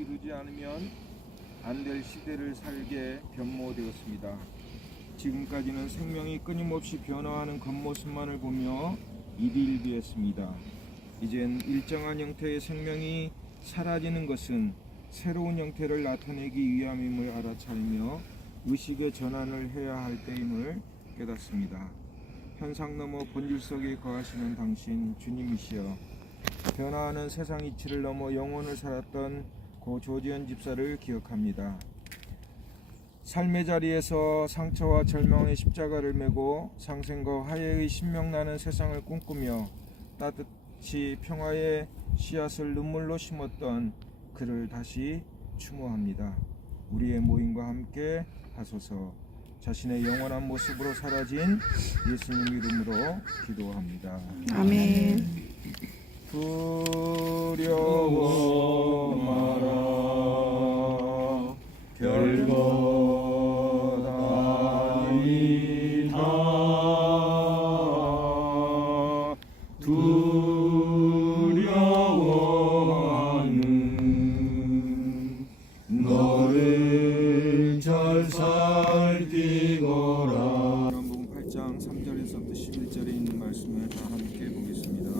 이루지 않으면 안 될 시대를 살게 변모되었습니다. 지금까지는 생명이 끊임없이 변화하는 겉모습만을 보며 이비인비했습니다. 이젠 일정한 형태의 생명이 사라지는 것은 새로운 형태를 나타내기 위함임을 알아차리며 의식의 전환을 해야 할 때임을 깨닫습니다. 현상 넘어 본질 속에 거하시는 당신 주님이시여, 변화하는 세상 이치를 넘어 영혼을 살았던 고 조지현 집사를 기억합니다. 삶의 자리에서 상처와 절망의 십자가를 메고 상생과 화해의 신명나는 세상을 꿈꾸며 따뜻히 평화의 씨앗을 눈물로 심었던 그를 다시 추모합니다. 우리의 모임과 함께 하소서. 자신의 영원한 모습으로 사라진 예수님 이름으로 기도합니다. 아멘. 두려워 마라, 별것 아니다. 두려워하는 너를 잘 살피거라. 요한복음 8장 3절에서부터 11절에 있는 말씀을 다 함께 보겠습니다.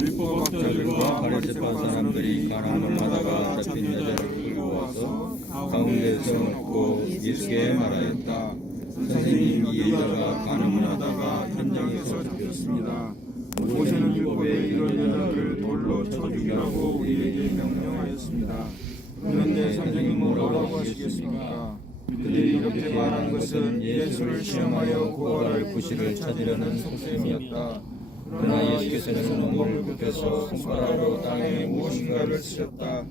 율법학자들과 바리새파 사람들이 가나안을 하다가 잡힌 여자를 끌고 와서 가운데 세워놓고 예수께 말하였다. 선생님, 이 여자가 간음을 하다가 현장에서 잡혔습니다. 모세는 율법에 이런 여자들을 돌로 쳐 죽이라고 우리에게 명령하였습니다. 그런데 선생님은 뭐라고 하시겠습니까? 그들이 이렇게 말한 것은 예수를 시험하여 고발할 구실을 찾으려는 속셈이었다. 그러나 예수께서는 몸을 굽혀서 손가락으로 땅에 무엇인가를 치셨다.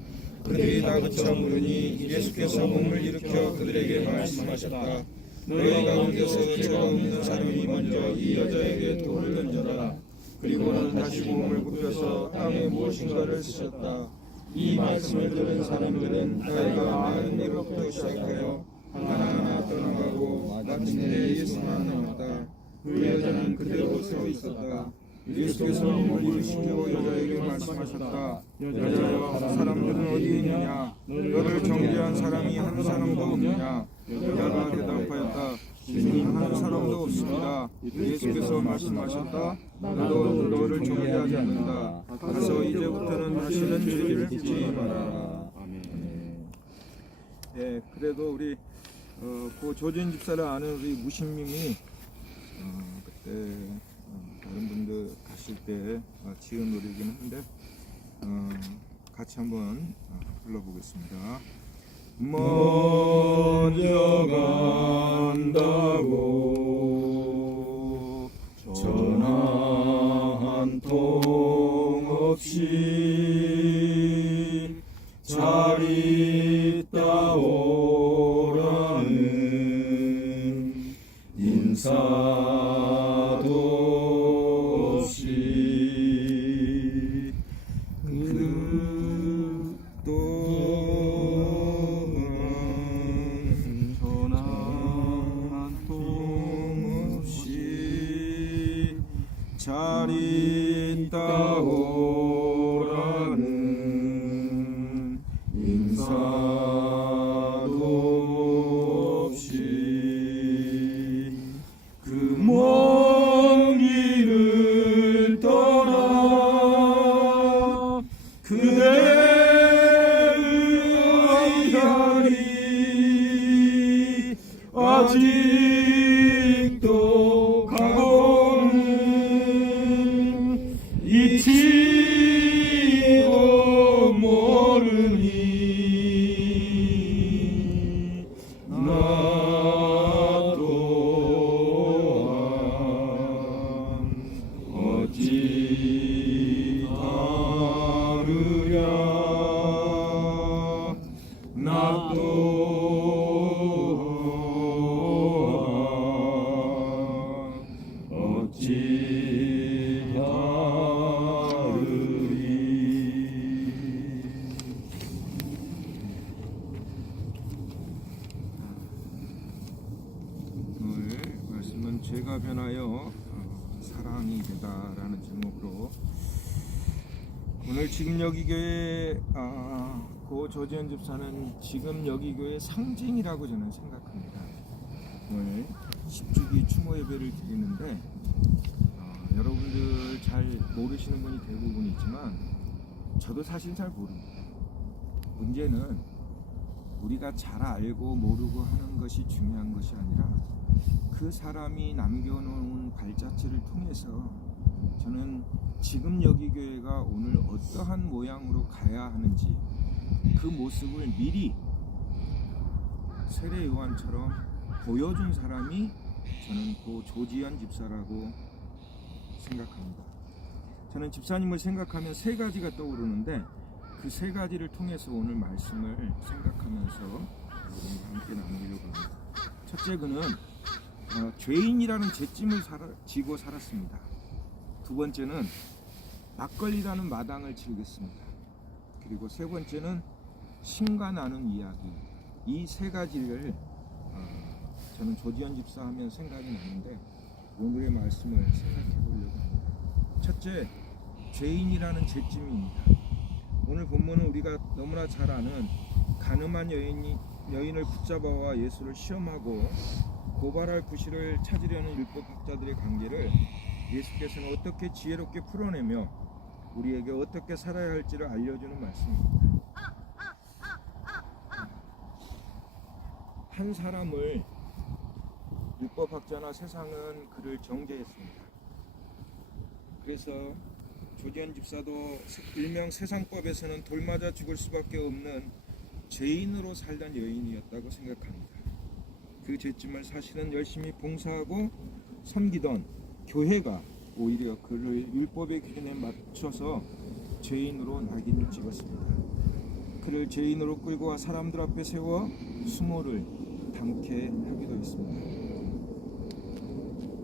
그들이 다그쳐 물으니 예수께서 몸을 일으켜 그들에게 말씀하셨다. 너희 가운데서 죄가 없는 사람이 먼저 이 여자에게 돌을 던져라. 그리고는 다시 몸을 굽혀서 땅에 무엇인가를 치셨다. 이 말씀을 들은 사람들은 나이가 많은 이로부터 시작하여 하나하나 떠나가고 마침내 예수만 남았다. 그 여자는 그대로 서 있었다. 예수께서 몸을 일으키고 여자에게 말씀하셨다. 여자여, 사람들은 어디 있느냐? 너를 정죄한 사람이 한 사람도 없느냐? 여자가 대답하였다. 주님, 한 사람도 없습니다. 예수께서 말씀하셨다. 나도 너를 정죄하지 않는다. 가서 이제부터는 다시는 죄를 짓지 말아라. 아멘. 예, 그래도 우리 고 조지현 집사를 아는 우리 무신님이 그때 다른 분들 가실 때 지은 노래이긴 한데 같이 한번 불러보겠습니다. 먼저 간다고 전화 한 통 없이 잘 있다 오라는 인사도 없이 그 또한 전화 한 통 없이 잘 있다 오라는 인사도 없이 그 먼 길을 떠나 그대를 의하리 아직도 가고는 이치도 모르니 나 또한 어찌 다르랴 나 또한 어찌 다르리. 오늘 말씀은 죄가 변하여 사랑이 되다라는 제목으로 오늘 지금 여기 교회 고 조지현 집사는 지금 여기 교회의 상징이라고 저는 생각합니다. 오늘 10주기 추모 예배를 드리는데 여러분들 잘 모르시는 분이 대부분이지만 저도 사실 잘 모릅니다. 문제는 우리가 잘 알고 모르고 하는 것이 중요한 것이 아니라 그 사람이 남겨놓은 발자취를 통해서 저는 지금 여기 교회가 오늘 어떠한 모양으로 가야 하는지 그 모습을 미리 세례 요한처럼 보여준 사람이 저는 고 조지현 집사라고 생각합니다. 저는 집사님을 생각하면 세 가지가 떠오르는데 그 세 가지를 통해서 오늘 말씀을 생각하면서 여러분과 함께 나누려고 합니다. 첫째, 그는 죄인이라는 죄짐을 지고 살았습니다. 두 번째는 막걸리라는 마당을 즐겼습니다. 그리고 세 번째는 신과 나눈 이야기. 이 세 가지를 저는 조지현 집사 하면 생각이 나는데 오늘의 말씀을 생각해 보려고 합니다. 첫째, 죄인이라는 죄짐입니다. 오늘 본문은 우리가 너무나 잘 아는 가늠한 여인을 붙잡아와 예수를 시험하고 고발할 구실을 찾으려는 율법학자들의 관계를 예수께서는 어떻게 지혜롭게 풀어내며 우리에게 어떻게 살아야 할지를 알려주는 말씀입니다. 한 사람을 율법학자나 세상은 그를 정죄했습니다. 그래서 조지현 집사도 일명 세상법에서는 돌맞아 죽을 수밖에 없는 죄인으로 살던 여인이었다고 생각합니다. 그 죄짐을 사실은 열심히 봉사하고 섬기던 교회가 오히려 그를 율법의 기준에 맞춰서 죄인으로 낙인을 찍었습니다. 그를 죄인으로 끌고 와 사람들 앞에 세워 수모를 담게 하기도 했습니다.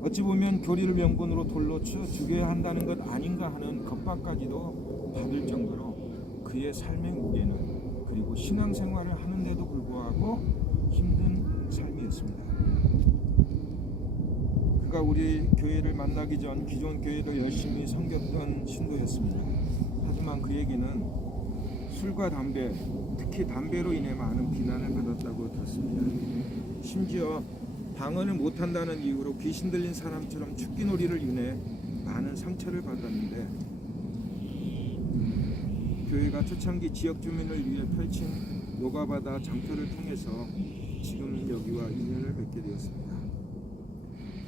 어찌 보면 교리를 명분으로 돌로 쳐 죽여야 한다는 것 아닌가 하는 겁박까지도 받을 정도로 그의 삶의 무게는 그리고 신앙생활을 하는데도 불구하고 힘든 삶이었습니다. 그가 우리 교회를 만나기 전 기존 교회를 열심히 섬겼던 신도였습니다. 하지만 그에게는 술과 담배, 특히 담배로 인해 많은 비난을 받았다고 들었습니다. 심지어 방언을 못한다는 이유로 귀신 들린 사람처럼 죽기놀이를 인해 많은 상처를 받았는데 교회가 초창기 지역 주민을 위해 펼친 요가바다 장터를 통해서 지금 여기와 인연을 맺게 되었습니다.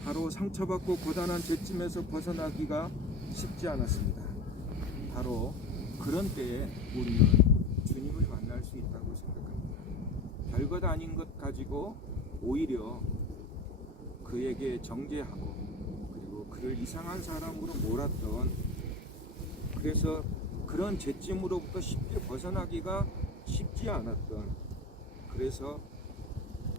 바로 상처받고 고단한 죄짐에서 벗어나기가 쉽지 않았습니다. 바로 그런 때에 우리는 주님을 만날 수 있다고 생각합니다. 별것 아닌 것 가지고 오히려 그에게 정죄하고 그리고 그를 이상한 사람으로 몰았던, 그래서 그런 죄짐으로부터 쉽게 벗어나기가 쉽지 않았던, 그래서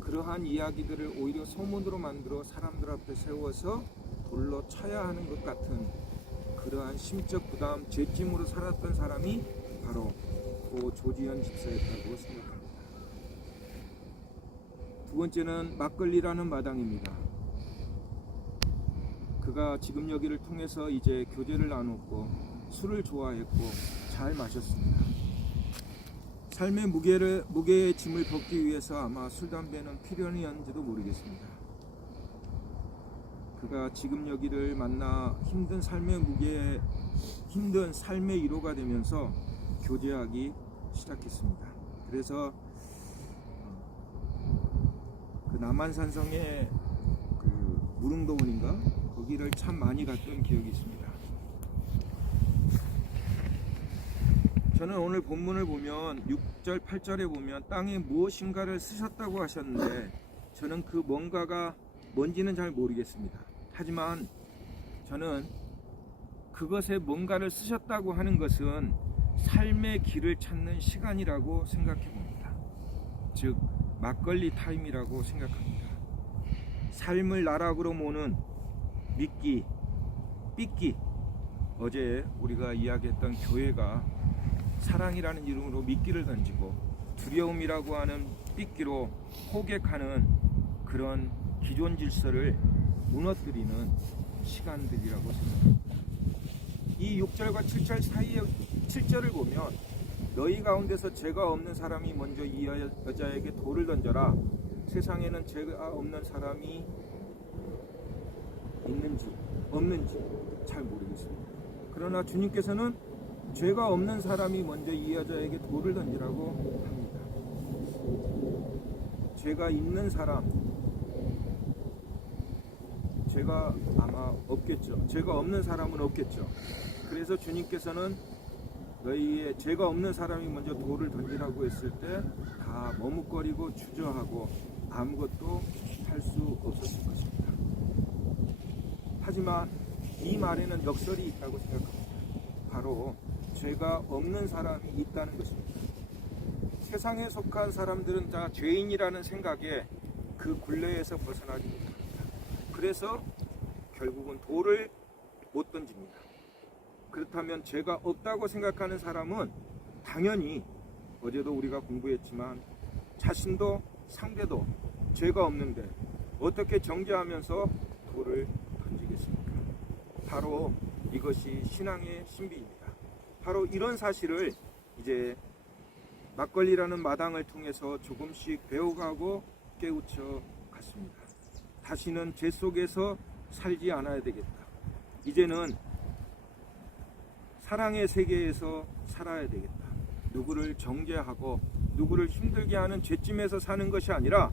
그러한 이야기들을 오히려 소문으로 만들어 사람들 앞에 세워서 돌로 쳐야 하는 것 같은 그러한 심적 부담, 죄짐으로 살았던 사람이 바로 고 조지현 집사였다고 생각합니다. 두 번째는 막걸리라는 마당입니다. 그가 지금 여기를 통해서 이제 교제를 나눴고 술을 좋아했고 잘 마셨습니다. 삶의 무게의 짐을 벗기 위해서 아마 술, 담배는 필연이었는지도 모르겠습니다. 그가 지금 여기를 만나 힘든 삶의 위로가 되면서 교제하기 시작했습니다. 그래서 그 남한산성의 그 무릉도원인가 거기를 참 많이 갔던 기억이 있습니다. 저는 오늘 본문을 보면 6절 8절에 보면 땅에 무엇인가를 쓰셨다고 하셨는데 저는 그 뭔가가 뭔지는 잘 모르겠습니다. 하지만 저는 그것에 뭔가를 쓰셨다고 하는 것은 삶의 길을 찾는 시간이라고 생각해 봅니다. 즉 막걸리 타임이라고 생각합니다. 삶을 나락으로 모는 미끼, 삐끼, 어제 우리가 이야기했던 교회가 사랑이라는 이름으로 미끼를 던지고 두려움이라고 하는 삐끼로 호객하는 그런 기존 질서를 무너뜨리는 시간들이라고 생각합니다. 이 6절과 7절 사이의 7절을 보면 너희 가운데서 죄가 없는 사람이 먼저 이 여자에게 돌을 던져라. 세상에는 죄가 없는 사람이 있는지 없는지 잘 모르겠습니다. 그러나 주님께서는 죄가 없는 사람이 먼저 이 여자에게 돌을 던지라고 합니다. 죄가 있는 사람, 죄가 아마 없겠죠. 죄가 없는 사람은 없겠죠. 그래서 주님께서는 너희의 죄가 없는 사람이 먼저 돌을 던지라고 했을 때 다 머뭇거리고 주저하고 아무것도 할 수 없었을 것입니다. 하지만 이 말에는 역설이 있다고 생각합니다. 바로 죄가 없는 사람이 있다는 것입니다. 세상에 속한 사람들은 다 죄인이라는 생각에 그 굴레에서 벗어나지 못합니다. 그래서 결국은 돌을 못 던집니다. 그렇다면 죄가 없다고 생각하는 사람은 당연히 어제도 우리가 공부했지만 자신도 상대도 죄가 없는데 어떻게 정죄하면서 돌을 던지겠습니까? 바로 이것이 신앙의 신비입니다. 바로 이런 사실을 이제 막걸리라는 마당을 통해서 조금씩 배워가고 깨우쳐 갔습니다. 다시는 죄 속에서 살지 않아야 되겠다. 이제는 사랑의 세계에서 살아야 되겠다. 누구를 정죄하고 누구를 힘들게 하는 죄짐에서 사는 것이 아니라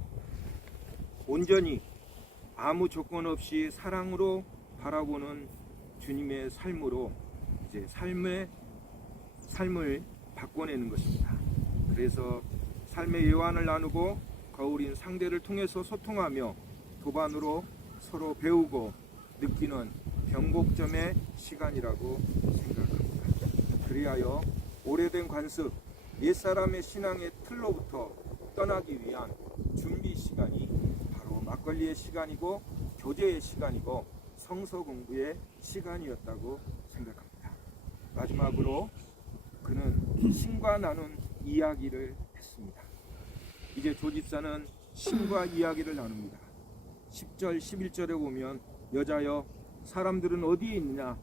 온전히 아무 조건 없이 사랑으로 바라보는 주님의 삶으로 이제 삶을 바꿔내는 것입니다. 그래서 삶의 예환을 나누고 거울인 상대를 통해서 소통하며 도반으로 서로 배우고 느끼는 변곡점의 시간이라고 생각합니다. 그리하여 오래된 관습, 옛사람의 신앙의 틀로부터 떠나기 위한 준비 시간이 바로 막걸리의 시간이고 교제의 시간이고 성서 공부의 시간이었다고 생각합니다. 마지막으로 그는 신과 나눈 이야기를 했습니다. 이제 조집사는 신과 이야기를 나눕니다. 10절 11절에 보면 여자여 사람들은 어디에 있느냐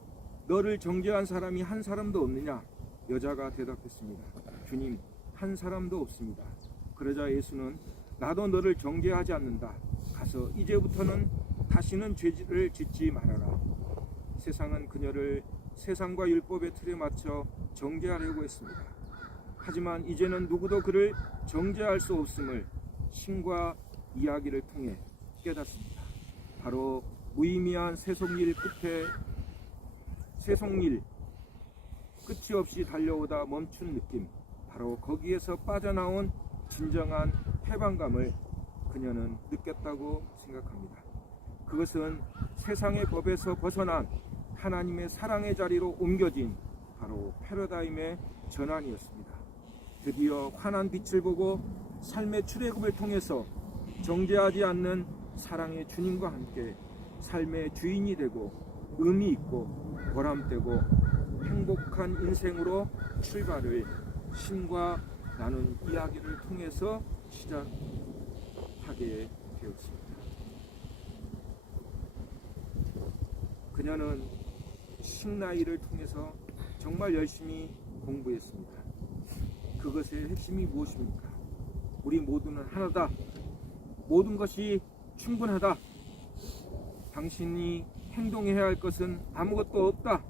너를 정죄한 사람이 한 사람도 없느냐 여자가 대답했습니다. 주님 한 사람도 없습니다. 그러자 예수는 나도 너를 정죄하지 않는다. 가서 이제부터는 다시는 죄를 짓지 말아라. 세상은 그녀를 세상과 율법의 틀에 맞춰 정죄하려고 했습니다. 하지만 이제는 누구도 그를 정죄할 수 없음을 신과 이야기를 통해 깨닫습니다. 바로 무의미한 세속일 끝이 없이 달려오다 멈춘 느낌, 바로 거기에서 빠져나온 진정한 해방감을 그녀는 느꼈다고 생각합니다. 그것은 세상의 법에서 벗어난 하나님의 사랑의 자리로 옮겨진 바로 패러다임의 전환이었습니다. 드디어 환한 빛을 보고 삶의 출애굽을 통해서 정죄하지 않는 사랑의 주님과 함께 삶의 주인이 되고 의미 있고 보람되고 행복한 인생으로 출발을 신과 나눈 이야기를 통해서 시작하게 되었습니다. 그녀는 신나이를 통해서 정말 열심히 공부했습니다. 그것의 핵심이 무엇입니까? 우리 모두는 하나다. 모든 것이 충분하다. 당신이 행동해야 할 것은 아무것도 없다.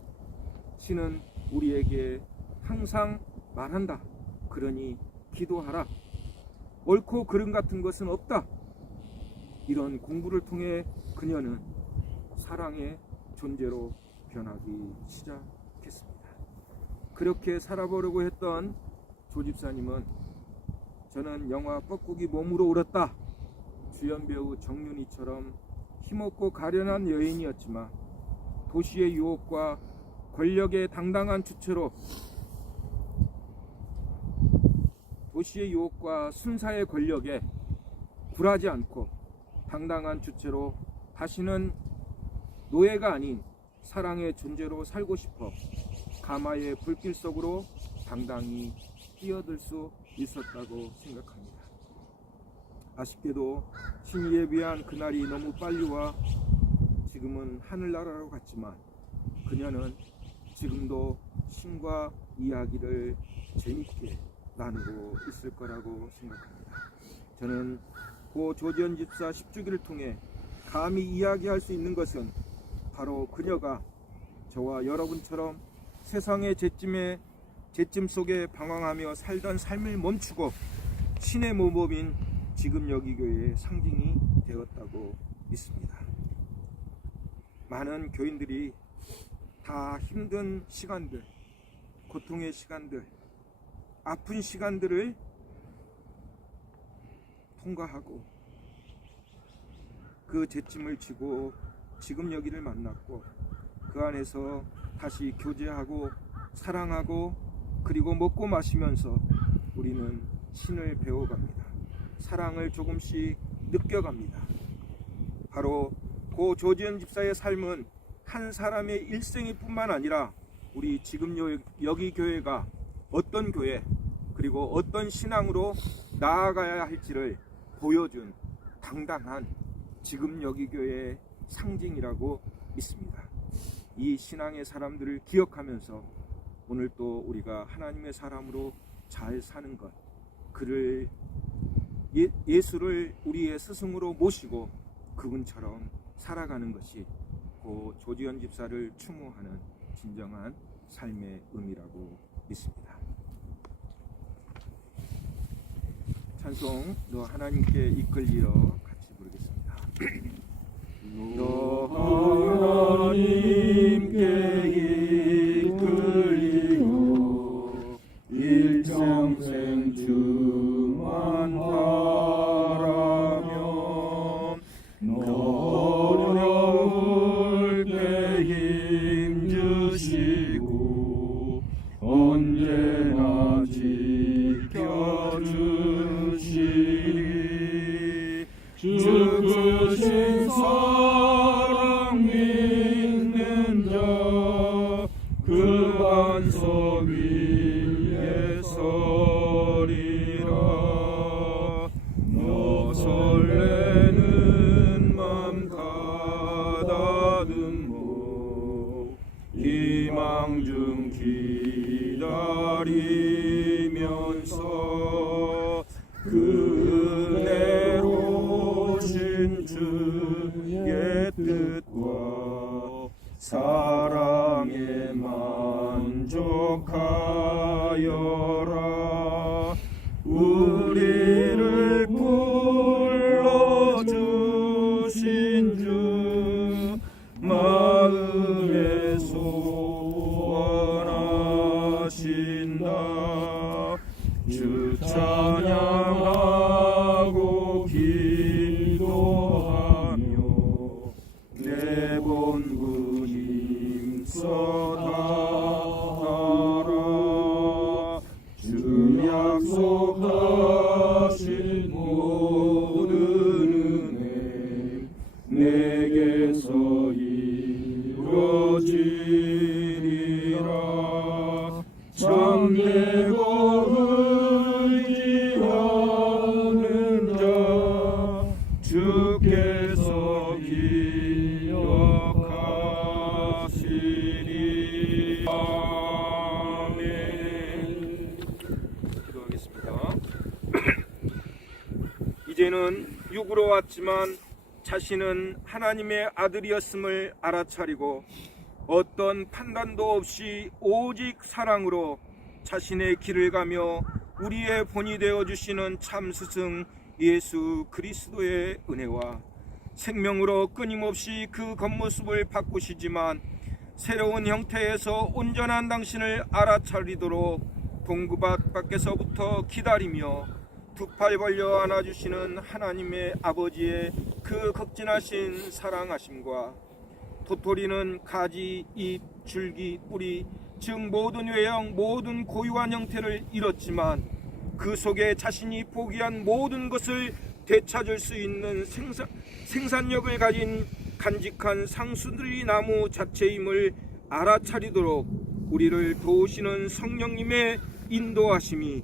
신은 우리에게 항상 말한다. 그러니 기도하라. 옳고 그름 같은 것은 없다. 이런 공부를 통해 그녀는 사랑의 존재로 변하기 시작했습니다. 그렇게 살아보려고 했던 조집사님은 저는 영화 뻐꾸기 몸으로 울었다. 주연 배우 정윤희처럼 힘없고 가련한 여인이었지만 도시의 유혹과 권력의 당당한 주체로 도시의 유혹과 순사의 권력에 굴하지 않고 당당한 주체로 다시는 노예가 아닌 사랑의 존재로 살고 싶어 가마의 불길 속으로 당당히 뛰어들 수 있었다고 생각합니다. 아쉽게도 신이 예비한 그날이 너무 빨리 와 지금은 하늘나라로 갔지만 그녀는 지금도 신과 이야기를 재밌게 나누고 있을 거라고 생각합니다. 저는 고 조지현 집사 10주기를 통해 감히 이야기할 수 있는 것은 바로 그녀가 저와 여러분처럼 세상의 재짐 속에 방황하며 살던 삶을 멈추고 신의 모범인 지금 여기 교회의 상징이 되었다고 믿습니다. 많은 교인들이 다 힘든 시간들, 고통의 시간들, 아픈 시간들을 통과하고 그 재짐을 지고 지금 여기를 만났고 그 안에서 다시 교제하고 사랑하고 그리고 먹고 마시면서 우리는 신을 배워갑니다. 사랑을 조금씩 느껴갑니다. 바로 고 조지현 집사의 삶은 한 사람의 일생일 뿐만 아니라 우리 지금 여기 교회가 어떤 교회 그리고 어떤 신앙으로 나아가야 할지를 보여준 당당한 지금 여기 교회의 상징이라고 믿습니다. 이 신앙의 사람들을 기억하면서 오늘 또 우리가 하나님의 사람으로 잘 사는 것, 그를 예수를 우리의 스승으로 모시고 그분처럼 살아가는 것이 고 조지현 집사를 추모하는 진정한 삶의 의미라고 믿습니다. 찬송 너 하나님께 이끌리어 같이 부르겠습니다. 너 하나님께 이끌리어 일평생 주만 바라면 어려울 때 힘주시고 언제나 지켜주시리 주 크신 사랑 믿는 자 그 반석 위에 서리라. 너 설레는 맘 가다듬어 희망 중 기다리면서 그 은혜로 신 주의 뜻과 사랑에 만족하여라. 우리를 불러주신 주 마음에 소원하신다. 주 찬양하고 기도하며 내 본구 힘써다하라. 주 약속하신 모든 은혜 내게서 이루어지리라. 참되고 의지하는 자 주께서 기억하시리. 아멘. 기도하겠습니다. 이제는 육으로 왔지만 자신은 하나님의 아들이었음을 알아차리고 어떤 판단도 없이 오직 사랑으로 자신의 길을 가며 우리의 본이 되어주시는 참 스승 예수 그리스도의 은혜와 생명으로 끊임없이 그 겉모습을 바꾸시지만 새로운 형태에서 온전한 당신을 알아차리도록 동구밭 밖에서부터 기다리며 두 팔 벌려 안아주시는 하나님의 아버지의 그 극진하신 사랑하심과 도토리는 가지, 잎, 줄기, 뿌리 즉 모든 외형, 모든 고유한 형태를 잃었지만 그 속에 자신이 포기한 모든 것을 되찾을 수 있는 생산력을 가진 간직한 상수들이 나무 자체임을 알아차리도록 우리를 도우시는 성령님의 인도하심이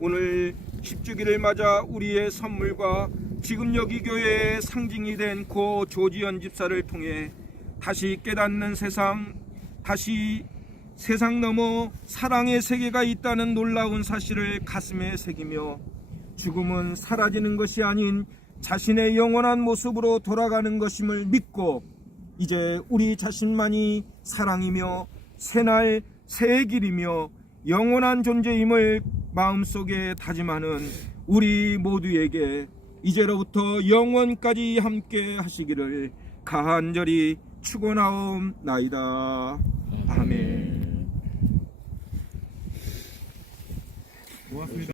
오늘 10주기를 맞아 우리의 선물과 지금 여기 교회의 상징이 된 고 조지현 집사를 통해 다시 깨닫는 세상, 다시 세상 넘어 사랑의 세계가 있다는 놀라운 사실을 가슴에 새기며 죽음은 사라지는 것이 아닌 자신의 영원한 모습으로 돌아가는 것임을 믿고 이제 우리 자신만이 사랑이며 새날 새의 길이며 영원한 존재임을 마음속에 다짐하는 우리 모두에게 이제로부터 영원까지 함께 하시기를 간절히 축원하옵나이다. 아멘. 고맙습니다.